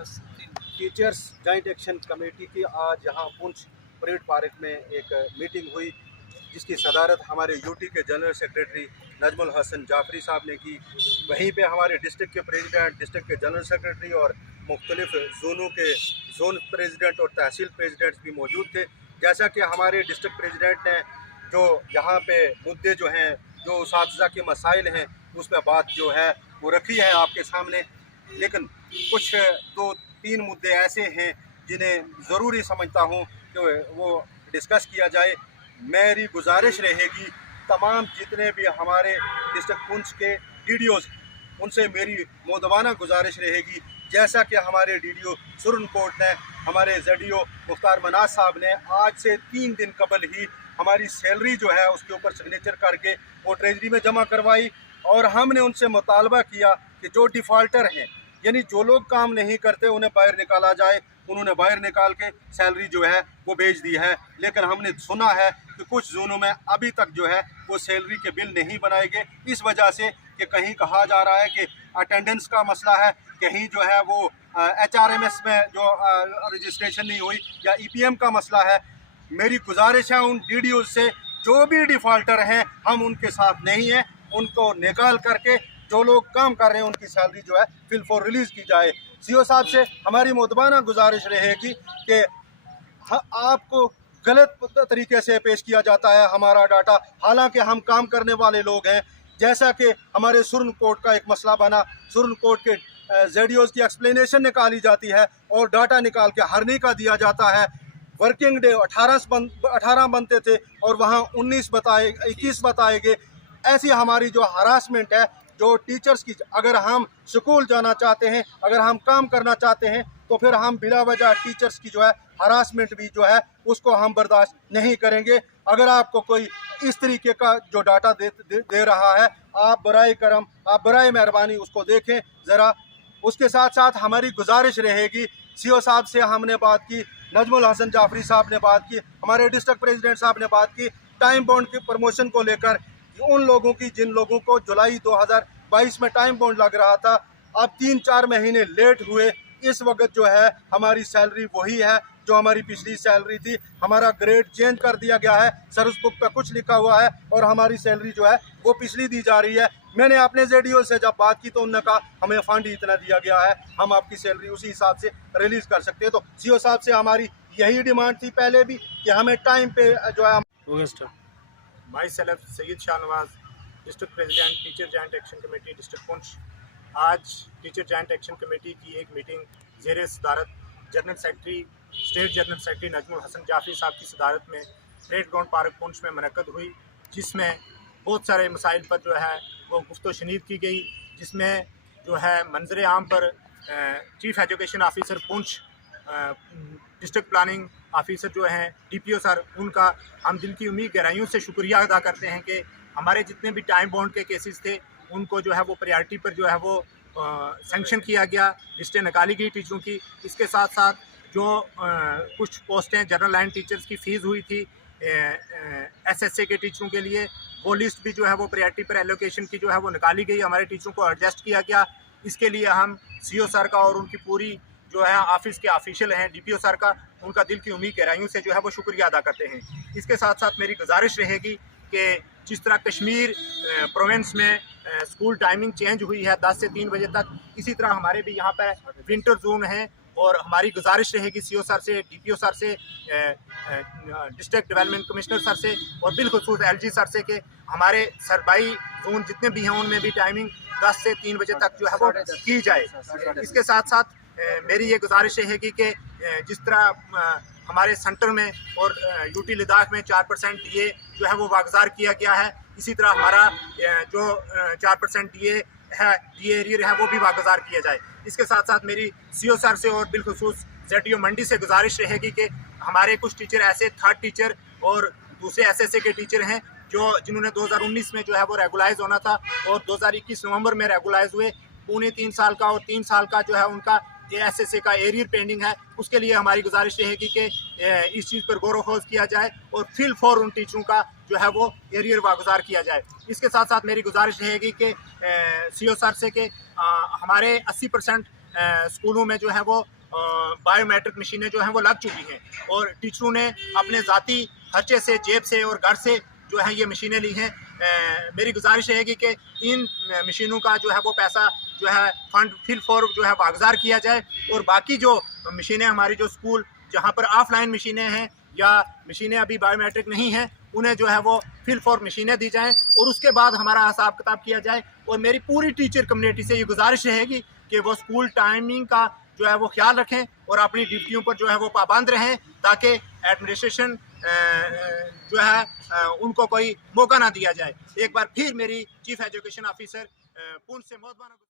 Teachers joint action committee की आज यहाँ पुंछ परेड पार्क में एक मीटिंग हुई, जिसकी सदारत हमारे यूटी के जनरल सेक्रेटरी नजमुल हसन जाफरी साहब ने की। वहीं पे हमारे डिस्ट्रिक्ट के प्रेसिडेंट, डिस्ट्रिक्ट के जनरल सेक्रेटरी और मुख्तलिफ जोनों के जोन प्रेसिडेंट और तहसील प्रेसिडेंट्स भी मौजूद थे। जैसा कि हमारे डिस्ट्रिक्ट प्रेसिडेंट ने जो यहाँ पे मुद्दे जो हैं, जो उसातिज़ा के मसाइल हैं, उसमें बात जो है वो रखी है आपके सामने। लेकिन कुछ 2-3 मुद्दे ऐसे हैं जिन्हें ज़रूरी समझता हूँ कि वो डिस्कस किया जाए। मेरी गुजारिश रहेगी तमाम जितने भी हमारे डिस्ट्रिक्ट पुंछ के डीडीओज़, उनसे मेरी मोदबाना गुजारिश रहेगी, जैसा कि हमारे डीडीओ सुरनकोट ने, हमारे ज़ेडीओ मुख्तार मनाज साहब ने आज से 3 दिन कबल ही हमारी सैलरी जो है उसके ऊपर सिग्नेचर करके वो ट्रेजरी में जमा करवाई। और हमने उनसे मुतालबा किया कि जो डिफ़ाल्टर हैं, यानी जो लोग काम नहीं करते, उन्हें बाहर निकाला जाए। उन्होंने बाहर निकाल के सैलरी जो है वो भेज दी है। लेकिन हमने सुना है कि कुछ जोनों में अभी तक जो है वो सैलरी के बिल नहीं बनाए गए, इस वजह से कि कहीं कहा जा रहा है कि अटेंडेंस का मसला है, कहीं जो है वो HRMS में जो रजिस्ट्रेशन नहीं हुई, या EPM का मसला है। मेरी गुजारिश है उन DDO से, जो भी डिफ़ाल्टर हैं हम उनके साथ नहीं हैं, उनको निकाल करके जो लोग काम कर रहे हैं उनकी सैलरी जो है फिल फॉर रिलीज़ की जाए। CO साहब से हमारी मोदबाना गुजारिश रहेगी कि आपको गलत तरीके से पेश किया जाता है हमारा डाटा, हालांकि हम काम करने वाले लोग हैं। जैसा कि हमारे सुरनकोट का एक मसला बना, सुरनकोट के ZDOs की एक्सप्लेनेशन निकाली जाती है और डाटा निकाल के हरनी का दिया जाता है। वर्किंग डे 18 बनते थे और वहाँ 21 बताए गए। ऐसी हमारी जो हरासमेंट है, जो टीचर्स की, अगर हम स्कूल जाना चाहते हैं, अगर हम काम करना चाहते हैं, तो फिर हम बिला वजह टीचर्स की जो है हरासमेंट भी जो है उसको हम बर्दाश्त नहीं करेंगे। अगर आपको कोई इस तरीके का जो डाटा दे रहा है, आप बराए करम, आप बराए मेहरबानी उसको देखें ज़रा। उसके साथ साथ हमारी गुजारिश रहेगी, CO साहब से हमने बात की, नजमुल हसन जाफरी साहब ने बात की, हमारे डिस्ट्रिक्ट प्रेसिडेंट साहब ने बात की, टाइम बॉन्ड की प्रमोशन को लेकर। उन लोगों की जिन लोगों को जुलाई 2022 में टाइम बॉन्ड लग रहा था, अब 3-4 महीने लेट हुए। इस वक्त जो है हमारी सैलरी वही है जो हमारी पिछली सैलरी थी। हमारा ग्रेड चेंज कर दिया गया है, सर्विस बुक पे कुछ लिखा हुआ है और हमारी सैलरी जो है वो पिछली दी जा रही है। मैंने अपने ZDO से जब बात की तो उन्होंने कहा हमें फंड ही इतना दिया गया है, हम आपकी सैलरी उसी हिसाब से रिलीज़ कर सकते हैं। तो CO साहब से हमारी यही डिमांड थी पहले भी कि हमें टाइम पे जो है। My self Syed Shahnawaz, district president teacher joint action committee district Poonch. आज टीचर जॉइंट एक्शन कमेटी की एक मीटिंग ज़ेर सदारत general secretary, state general secretary Najmul Hasan Jafri साहब की सदारत में परेड ग्राउंड पार्क पुंछ में मुनक्कद हुई, जिसमें बहुत सारे मसाइल पर जो है वो गुफ्तो शनीद की गई। जिसमें जो है मंजर आम पर chief education officer Poonch, district planning officer जो हैं DPO सर, उनका हम दिल की उम्मीद गहराइयों से शुक्रिया अदा करते हैं कि हमारे जितने भी टाइम बॉन्ड के केसेस थे उनको जो है वो प्रायोरिटी पर जो है वो सेंक्शन किया गया, लिस्टें निकाली गई टीचरों की। इसके साथ साथ जो कुछ पोस्टें जनरल लाइन टीचर्स की फ़ीस हुई थी SSA के टीचरों के लिए, वो लिस्ट भी जो है वो प्रायोरिटी पर एलोकेशन की जो है वो निकाली गई, हमारे टीचरों को एडजस्ट किया गया। इसके लिए हम CO सर का और उनकी पूरी जो है ऑफिस के ऑफिशियल हैं DPO सर का, उनका दिल की उम्मीद गहराइयों से जो है वो शुक्रिया अदा करते हैं। इसके साथ साथ मेरी गुजारिश रहेगी कि जिस तरह कश्मीर प्रोविंस में स्कूल टाइमिंग चेंज हुई है 10 से 3 बजे तक, इसी तरह हमारे भी यहाँ पर विंटर जोन है। और हमारी गुजारिश रहेगी CO सर से, DPO सर से, डिस्ट्रिक्ट डेवलपमेंट कमिश्नर सर से और बिलखुसूस LG सर से कि हमारे सरबाई जोन जितने भी हैं उनमें भी टाइमिंग 10 से 3 बजे तक जो है वो की जाए। इसके साथ साथ मेरी ये गुजारिश रहेगी कि जिस तरह हमारे सेंटर में और UT लद्दाख में 4% DA जो है वो वागुज़ार किया गया है, इसी तरह हमारा जो 4% DA है, DA एरियर है, वो भी वागुज़ार किया जाए। इसके साथ साथ मेरी CO सर से और बिलखुसूस ZDO मंडी से गुजारिश रहेगी कि हमारे कुछ टीचर ऐसे थर्ड टीचर और दूसरे SSA के टीचर हैं जिन्होंने 2019 में जो है वो रेगुलाइज होना था और 2021 नवंबर में रेगुलाइज हुए। 3.5 साल का और 3 साल का जो है उनका SSA का एरियर पेंडिंग है। उसके लिए हमारी गुजारिश रहेगी कि इस चीज़ पर गौर व खोज किया जाए और फिल फॉर उन टीचरों का जो है वो एरियर वागुज़ार किया जाए। इसके साथ साथ मेरी गुजारिश रहेगी कि CO सर से कि हमारे 80% स्कूलों में जो है वो बायोमेट्रिक मशीनें जो हैं वो लग चुकी हैं और टीचरों ने अपने ज़ाती खर्चे से, जेब से और घर से जो है ये मशीनें ली हैं। मेरी गुजारिश रहेगी कि इन मशीनों का जो है वो पैसा जो है फंड फिल फॉर जो है वागजार किया जाए और बाकी जो मशीनें हमारी जो स्कूल जहाँ पर ऑफलाइन मशीनें हैं या मशीनें अभी बायोमेट्रिक नहीं हैं उन्हें जो है वो फिल फॉर मशीनें दी जाएं और उसके बाद हमारा हिसाब किताब किया जाए। और मेरी पूरी टीचर कम्युनिटी से ये गुजारिश रहेगी कि वो स्कूल टाइमिंग का जो है वो ख्याल रखें और अपनी ड्यूटियों पर जो है वो पाबंद रहें ताकि एडमिनिस्ट्रेशन जो है उनको कोई मौका ना दिया जाए। एक बार फिर मेरी चीफ एजुकेशन ऑफिसर पुंछ से बहुत